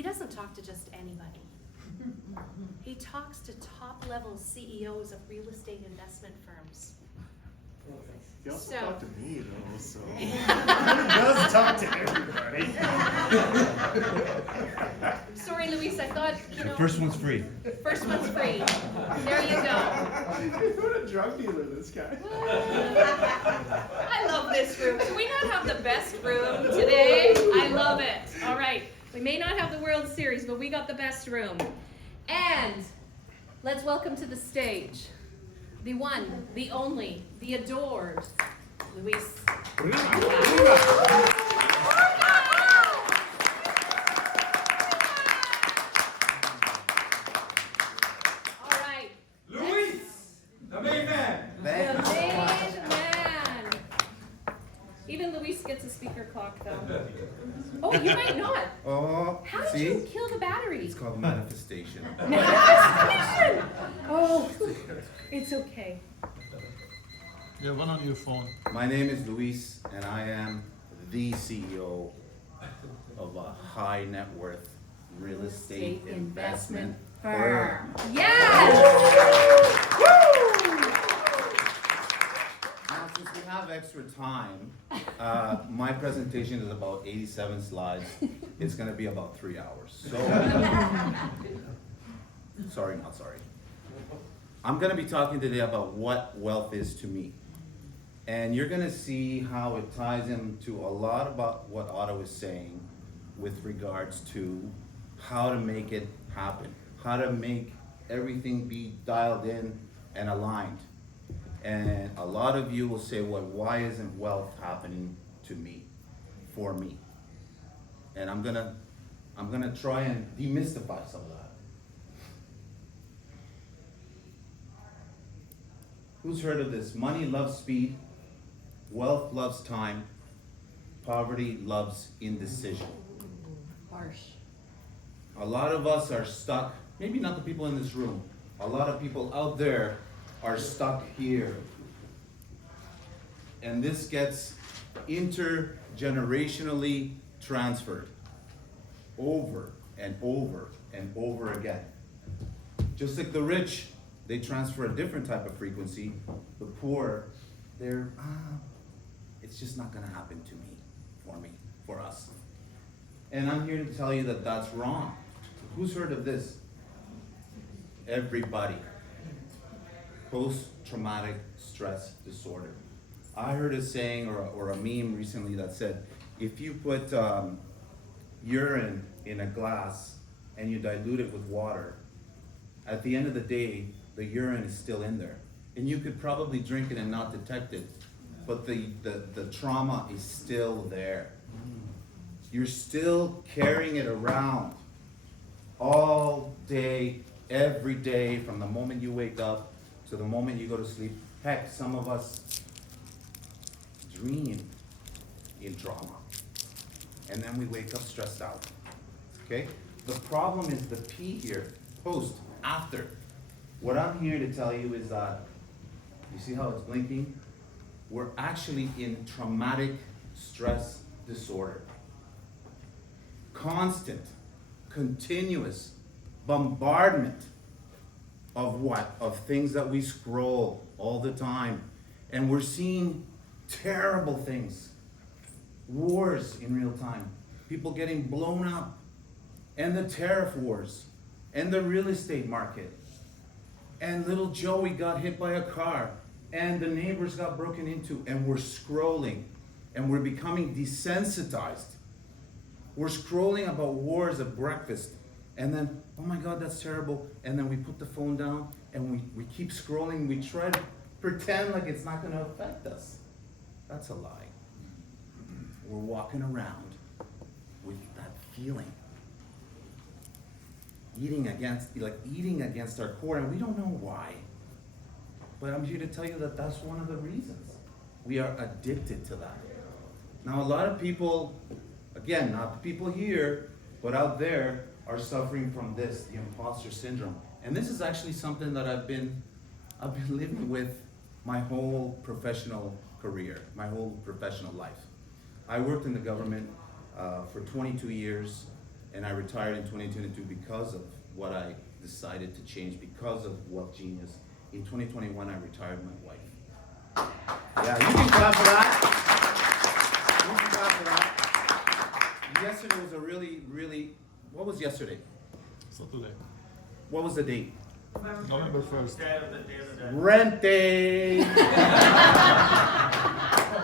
he doesn't talk to just anybody. He talks to top-level CEOs of real estate investment firms. He also So- talked to me though, so he does talk to everybody. Sorry, Luis, I thought, you know. First one's free. First one's free. There you go. What a drug dealer, this guy. I love this room. Do we not have the best room today? I love it. All right. We may not have the World Series, but we got the best room. And let's welcome to the stage the one, the only, the adored Luis. All right. Luis, the main man. The main man. Even Luis gets a speaker clock though. Oh, you might not. Oh, How did see? you kill the battery? It's called manifestation. Manifestation! Oh, it's okay. Yeah, one on your phone. My name is Luis, and I am the CEO of a high net worth real estate investment firm. Yes! Now, since we have extra time, my presentation is about 87 slides. It's gonna be about 3 hours. So, sorry, not sorry. I'm gonna be talking today about what wealth is to me. And you're gonna see how it ties into a lot about what Otto was saying with regards to how to make it happen, how to make everything be dialed in and aligned. And a lot of you will say, well, why isn't wealth happening to me, for me? And I'm gonna try and demystify some of that. Who's heard of this? Money loves speed, wealth loves time, poverty loves indecision. Harsh. A lot of us are stuck, maybe not the people in this room, a lot of people out there are stuck here. And this gets intergenerationally transferred over and over and over again. Just like the rich, they transfer a different type of frequency. The poor, it's just not gonna happen to me, for us. And I'm here to tell you that that's wrong. Who's heard of this? Everybody. Post-traumatic stress disorder. I heard a saying or a meme recently that said, if you put urine in a glass and you dilute it with water, at the end of the day, the urine is still in there. And you could probably drink it and not detect it, but the trauma is still there. You're still carrying it around all day, every day, from the moment you wake up to the moment you go to sleep. Heck, some of us dream in trauma. And then we wake up stressed out. Okay? The problem is the P here, post, after. What I'm here to tell you is that, you see how it's blinking? We're actually in traumatic stress disorder. Constant, continuous bombardment of what? Of things that we scroll all the time. And we're seeing terrible things. Wars in real time. People getting blown up. And the tariff wars. And the real estate market. And little Joey got hit by a car. And the neighbors got broken into. And we're scrolling. And we're becoming desensitized. We're scrolling about wars at breakfast. And then, oh my God, that's terrible. And then we put the phone down and we keep scrolling. We try to pretend like it's not going to affect us. That's a lie. We're walking around with that feeling. Eating against our core, and we don't know why. But I'm here to tell you that that's one of the reasons. We are addicted to that. Now, a lot of people, again, not the people here, but out there, are suffering from this, the imposter syndrome. And this is actually something that I've been living with my whole professional career, my whole professional life. I worked in the government for 22 years, And I retired in 2022 because of what I decided to change, because of Wealth Genius. In 2021, I retired my wife. Yeah, you can clap for that. You can clap for that. Yesterday was a really, what was yesterday? So today, What was the date? November 1st. Rent day!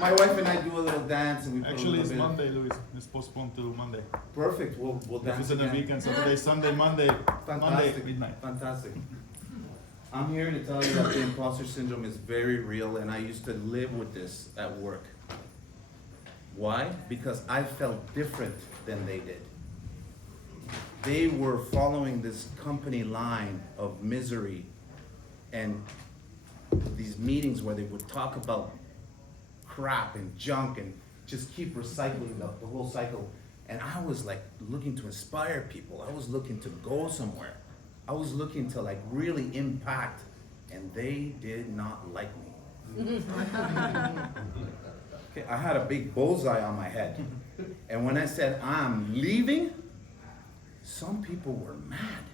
My wife and I do a little dance and we put a Actually, little it's bit. Monday, Luis. It's postponed to Monday. Perfect, we'll If dance it's in the again. weekend, Saturday, Sunday, Monday, Monday, Fantastic, midnight. fantastic. I'm here to tell you that the imposter syndrome is very real, and I used to live with this at work. Why? Because I felt different than they did. They were following this company line of misery and these meetings where they would talk about crap and junk and just keep recycling the whole cycle. And I was like looking to inspire people. I was looking to go somewhere. I was looking to like really impact, and they did not like me. Okay, I had a big bullseye on my head. And when I said I'm leaving, some people were mad.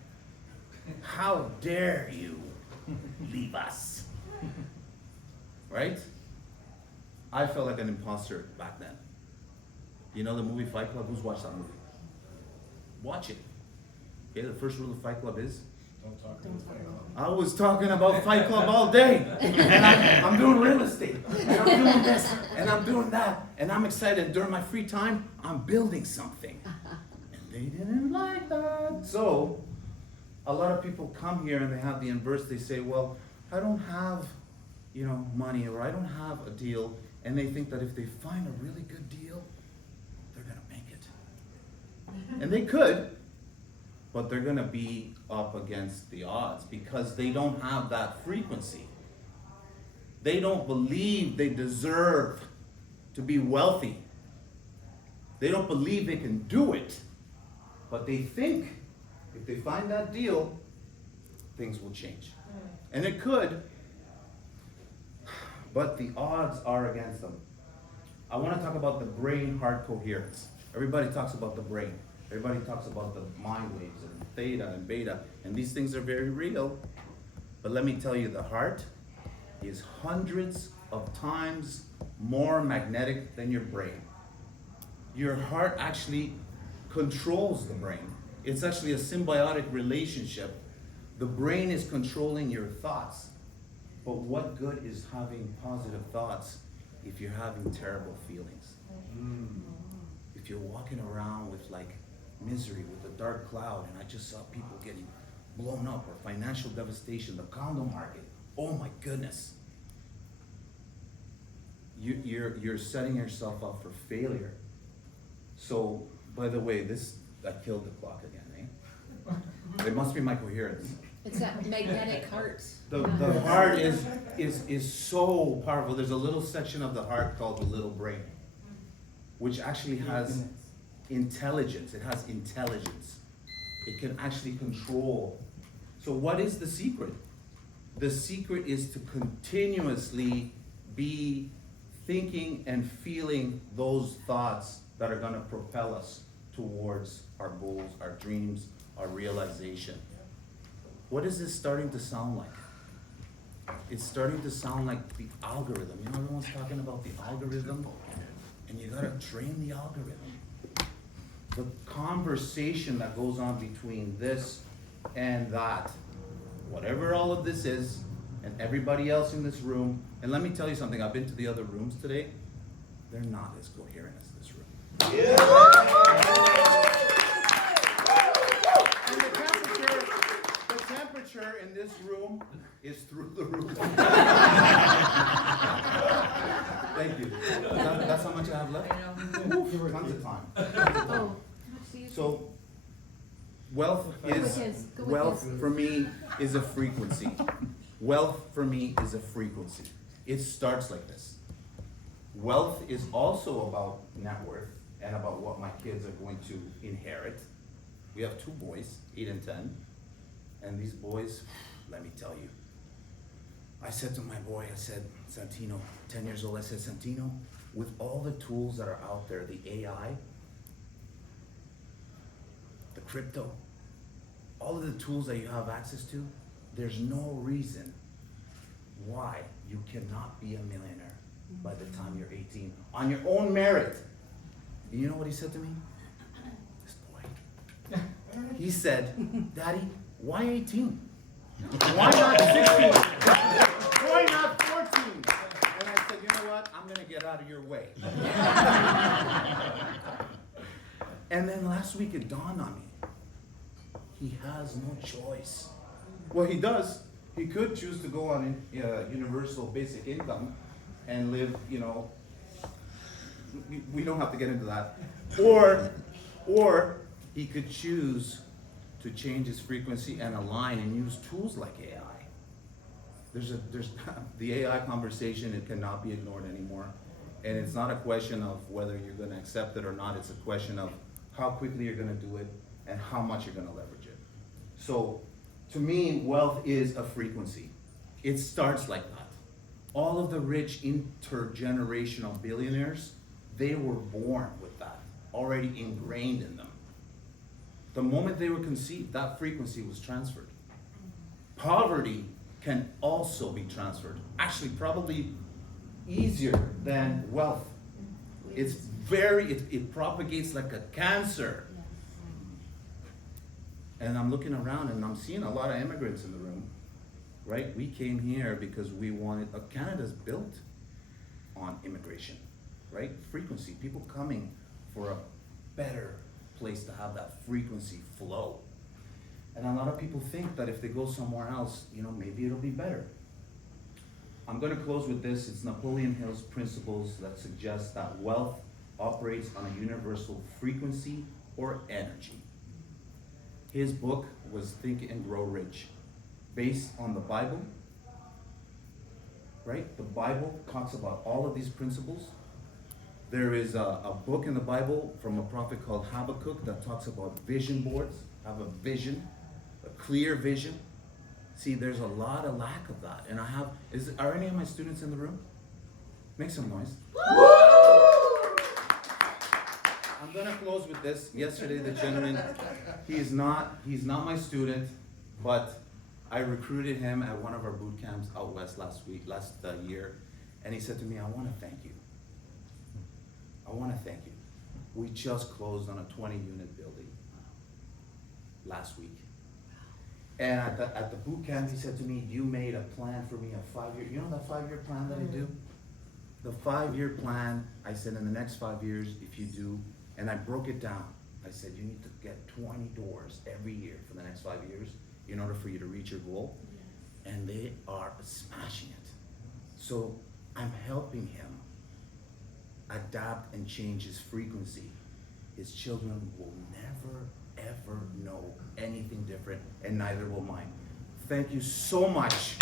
How dare you leave us? Right? I felt like an imposter back then. You know the movie Fight Club? Who's watched that movie? Watch it. Okay, the first rule of Fight Club is? Don't talk about Fight Club. I was talking about Fight Club all day. And I'm doing real estate. And I'm doing this. And I'm doing that. And I'm excited. During my free time, I'm building something. And they didn't like that. So, a lot of people come here and they have the inverse. They say, well, I don't have, money, or I don't have a deal. And they think that if they find a really good deal, they're gonna make it. And they could, but they're gonna be up against the odds because they don't have that frequency. They don't believe they deserve to be wealthy. They don't believe they can do it, but they think if they find that deal, things will change. And it could, but the odds are against them. I want to talk about the brain-heart coherence. Everybody talks about the brain. Everybody talks about the mind waves and theta and beta, and these things are very real. But let me tell you, the heart is hundreds of times more magnetic than your brain. Your heart actually controls the brain. It's actually a symbiotic relationship. The brain is controlling your thoughts. But what good is having positive thoughts if you're having terrible feelings? If you're walking around with like misery, with a dark cloud, and I just saw people getting blown up, or financial devastation, the condo market, oh my goodness. You're setting yourself up for failure. So, by the way, I killed the clock again, eh? It must be my coherence. It's that magnetic heart. The heart is so powerful. There's a little section of the heart called the little brain, which actually has intelligence. It has intelligence. It can actually control. So what is the secret? The secret is to continuously be thinking and feeling those thoughts that are going to propel us towards our goals, our dreams, our realization. What is this starting to sound like? It's starting to sound like the algorithm. You know, everyone's talking about the algorithm, and you gotta train the algorithm. The conversation that goes on between this and that, whatever all of this is, and everybody else in this room, and let me tell you something, I've been to the other rooms today, they're not as coherent as this room. And the temperature in this room is through the roof. Thank you. That's how much I have left? Oof, tons of time. Oh. So, wealth for me is a frequency. Wealth for me is a frequency. It starts like this. Wealth is also about net worth and about what my kids are going to inherit. We have 2 boys, 8 and 10. And these boys, let me tell you, I said to my boy, I said, Santino, 10 years old, I said, Santino, with all the tools that are out there, the AI, crypto, all of the tools that you have access to, there's no reason why you cannot be a millionaire by the time you're 18 on your own merit. And you know what he said to me? This boy. He said, Daddy, why 18? Why not 16? Why not 14? And I said, you know what? I'm gonna get out of your way. And then last week it dawned on me. He has no choice. Well, he does. He could choose to go on universal basic income and live, you know, we don't have to get into that. Or he could choose to change his frequency and align and use tools like AI. There's the AI conversation, it cannot be ignored anymore. And it's not a question of whether you're gonna accept it or not, it's a question of how quickly you're gonna do it and how much you're gonna leverage it. So, to me, wealth is a frequency. It starts like that. All of the rich intergenerational billionaires, they were born with that, already ingrained in them. The moment they were conceived, that frequency was transferred. Poverty can also be transferred. Actually, probably easier than wealth. It's it propagates like a cancer. And I'm looking around and I'm seeing a lot of immigrants in the room, right? We came here because we wanted, Canada's built on immigration, right? Frequency, people coming for a better place to have that frequency flow. And a lot of people think that if they go somewhere else, you know, maybe it'll be better. I'm gonna close with this. It's Napoleon Hill's principles that suggest that wealth operates on a universal frequency or energy. His book was Think and Grow Rich, based on the Bible, right? The Bible talks about all of these principles. There is a book in the Bible from a prophet called Habakkuk that talks about vision boards. Have a vision, a clear vision. See, there's a lot of lack of that. And are any of my students in the room? Make some noise. I'm gonna close with this. Yesterday, the gentleman, he's not my student, but I recruited him at one of our boot camps out west last year, and he said to me, I wanna thank you. I wanna thank you. We just closed on a 20-unit building last week. And at the boot camp, he said to me, you made a plan for me, a 5-year, you know that 5-year plan that I do? The 5-year plan, I said in the next 5 years, if you do, and I broke it down. I said, you need to get 20 doors every year for the next 5 years in order for you to reach your goal. Yes. And they are smashing it. So I'm helping him adapt and change his frequency. His children will never, ever know anything different, and neither will mine. Thank you so much.